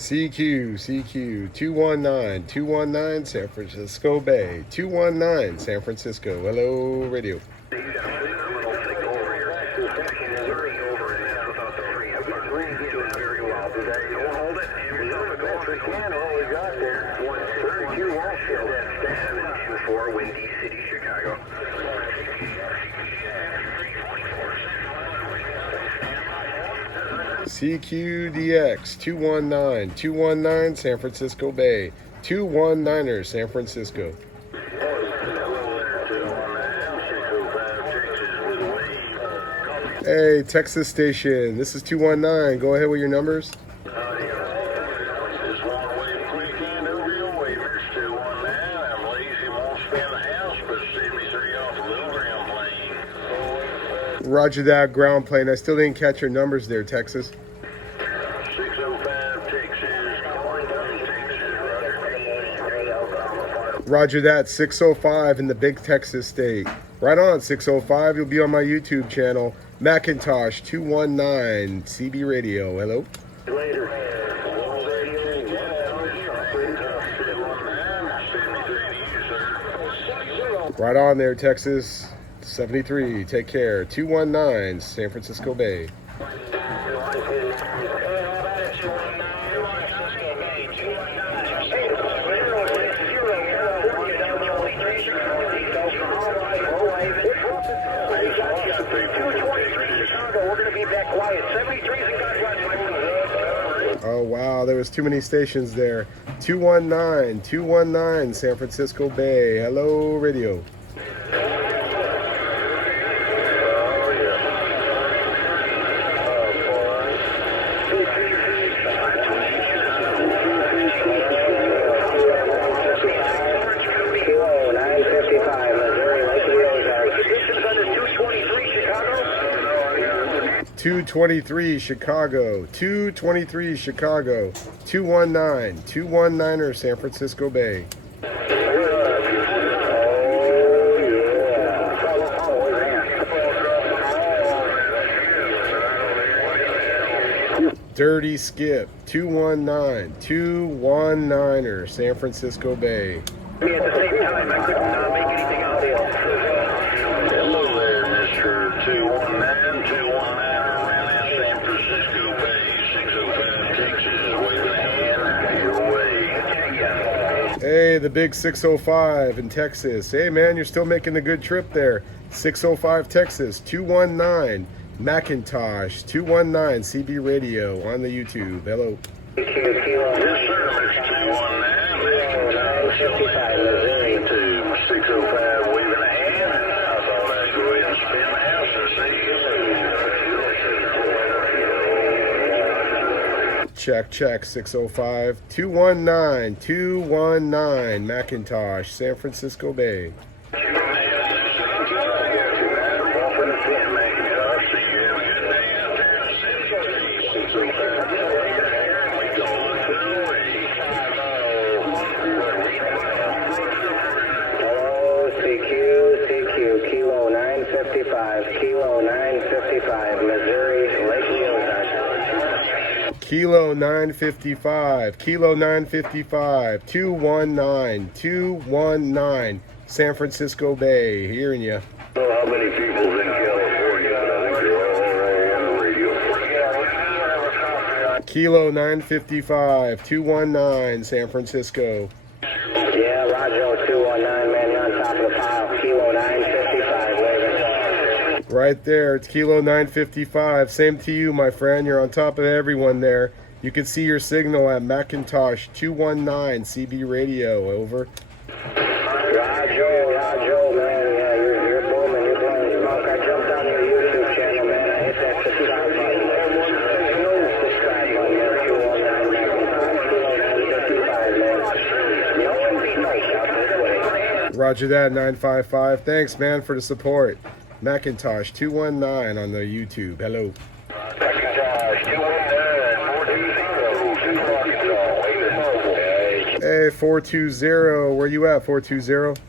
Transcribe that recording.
CQ 219 San Francisco Bay, 219 San Francisco. Hello, radio. Windy City, Chicago. CQDX 219 San Francisco Bay, 219er San Francisco. Hey, Texas station, this is 219. Go ahead with your numbers. Roger that, ground plane. I still didn't catch your numbers there, Texas. 605 Texas. Roger that, 605 in the big Texas state. Right on, 605. You'll be on my YouTube channel, Macintosh 219 CB Radio. Hello. Later. Right on there, Texas. 73, take care. 219 San Francisco Bay. Oh wow, there was too many stations there. 219 San Francisco Bay. Hello, radio. .223 Chicago, 223 Chicago, 219er San Francisco Bay. Dirty Skip, 219er San Francisco Bay. At the same time, I couldn't make anything out there. Hello there, Mr. 219 San Francisco Bay, 605 Texas, waving a hand your way. Hey, the big 605 in Texas. Hey, man, you're still making a good trip there. 605 Texas, 219 Macintosh, 219 CB Radio on the YouTube. Hello. Yes, sir, Mr. 219 Macintosh, 605, waving a hand. I thought I'd go ahead and spin the house and see. Check, 605, 219 Macintosh, San Francisco Bay. Kilo 955, 219 San Francisco Bay. Hearing you. So how many people's in California? I think you're all right on the radio. Kilo 955, 219 San Francisco. Yeah, Roger, 219, man, you're on top of the pile. Kilo 955, waving. Right there, it's Kilo 955. Same to you, my friend. You're on top of everyone there. You can see your signal at Macintosh 219 CB Radio. Over. Roger, man. Yeah, you're booming. You're blowing smoke. I jumped on your YouTube channel, man. I hit that subscribe button. No subscribe button there. 219 Macintosh, 219, man. Roger that, 955. Thanks, man, for the support. Macintosh 219 on the YouTube. Hello. Macintosh 219, 420, Hey, 420. Where you at, 420?